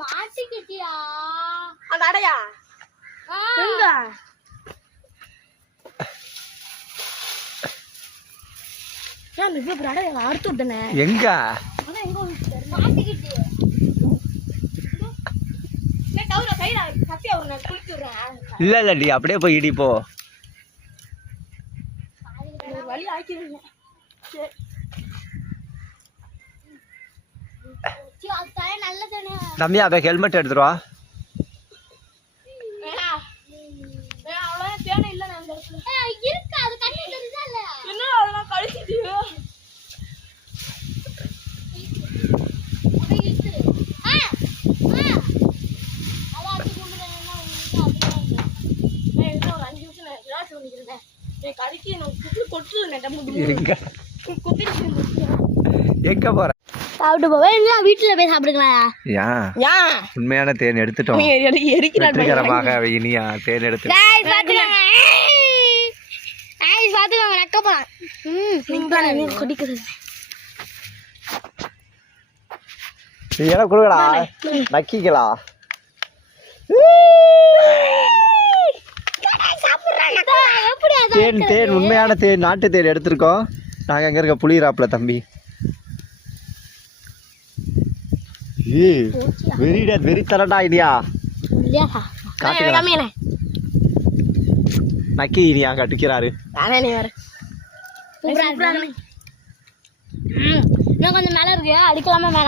மாட்டிக்கிட்டியா அந்த அடையா எங்க அறுத்து விட்டனே எங்க மாட்டிக்கிட்டியா இல்ல இல்லடி அப்படியே போய் இடி போ வழி ஆக்கிடுங்க தம்பியா அப்ப ஹெல்மெட் எடுத்துருவா எங்க போற சாப்பிட்டு போவேன் வீட்டுல போய் சாப்பிடுங்களா உண்மையான தேன் எடுத்துட்டோம் வெற்றிகரமாக இனியா தேன் எடுத்து கொடுக்கடா நக்கிங்களா தேன் தேன் உண்மையான தேன் நாட்டு தேன் எடுத்திருக்கோம் நாங்க அங்க இருக்க புளியராப்புல தம்பி வெறி தரடா இனியா நக்கி இனியா கட்டிக்கிறாரு இன்னும் கொஞ்சம் மேல இருக்கு அடிக்கலாமா மேல